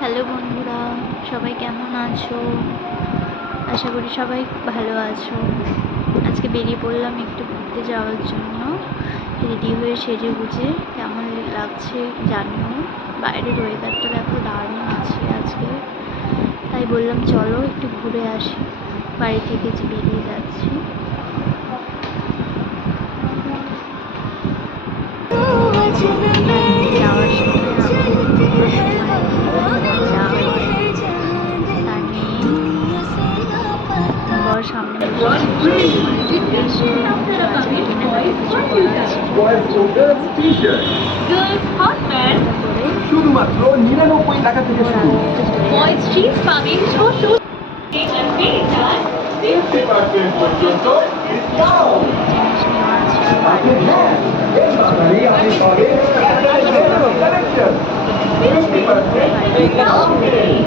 Hello বন্ধুরা, সবাই কেমন আছো? আশা করি সবাই ভালো আছো। আজকে বেরিয়ে পড়লাম একটু ঘুরতে যাওয়ার জন্য। রেডি হয়ে সেজে গুজে কেমন লাগছে জানিও। বাইরের ওয়েদারটা দেখো, দারুণ আছে আজকে। তাই বললাম চলো একটু ঘুরে আসি। বাড়ি থেকে যে বেরিয়ে যাচ্ছি। যাওয়ার সময় আমি বর সামনে বসে শুধুমাত্র 99 টাকা থেকে শুরু। চিজ পাবেন 50% পর্যন্ত ডিসকাউন্ট। জিনিস নেওয়া আছে আপনি হ্যাঁ, এই বাঙালি আপনি পাবেন একটা কালেকশন 50% ডিসকাউন্ট।